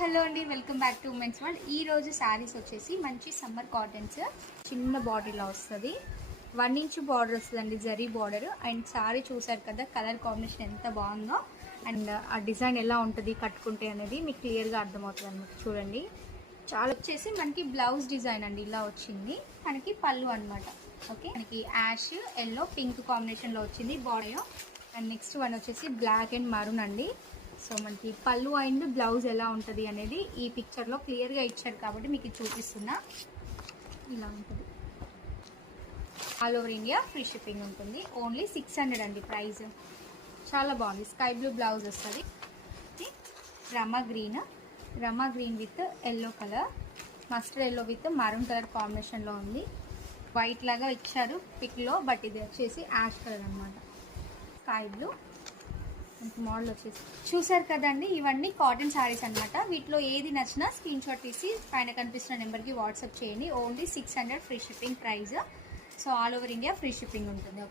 Hello అండి, welcome back to women's world. ఈ రోజు శారీస్ వచ్చేసి మంచి సమ్మర్ కాటన్స్, చిన్న బాడీలో వస్తుంది. 1 ఇంచ్ బార్డర్ వస్తుందండి, జరీ బార్డర్. అండ్ శారీ చూసారు కదా, కలర్ కాంబినేషన్ ఎంత బాగుందో. అండ్ ఆ డిజైన్ ఎలా ఉంటుంది కట్టుకుంటే అనేది మీకు క్లియర్గా అర్థమవుతుంది అనమాట. చూడండి, చాలా వచ్చేసి మనకి బ్లౌజ్ డిజైన్ అండి ఇలా వచ్చింది. మనకి పళ్ళు అనమాట. ఓకే, మనకి యాష్, ఎల్లో, పింక్ కాంబినేషన్లో వచ్చింది బాడీ. అండ్ నెక్స్ట్ వన్ వచ్చేసి బ్లాక్ అండ్ మరూన్ అండి. సో మనకి పళ్ళు అండ్ బ్లౌజ్ ఎలా ఉంటుంది అనేది ఈ పిక్చర్లో క్లియర్గా ఇచ్చారు కాబట్టి మీకు చూపిస్తున్నా. ఇలా ఉంటుంది. All over India free shipping ఉంటుంది. ఓన్లీ 600 అండి ప్రైస్. చాలా బాగుంది. స్కై బ్లూ బ్లౌజ్ వస్తుంది. Rama green with yellow colour, mustard yellow with maroon colour కాంబినేషన్లో ఉంది. వైట్ లాగా ఇచ్చారు పిక్లో, బట్ ఇది వచ్చేసి యాష్ కలర్ అనమాట. స్కై బ్లూ మోడల్ వచ్చేసి చూసారు కదండి. ఇవన్నీ కాటన్ శారీస్ అనమాట. వీటిలో ఏది నచ్చినా స్క్రీన్ షాట్ తీసి పైన కనిపిస్తున్న నెంబర్కి వాట్సాప్ చేయండి. Only 600 free shipping price. So all over India free shipping ఉంటుంది.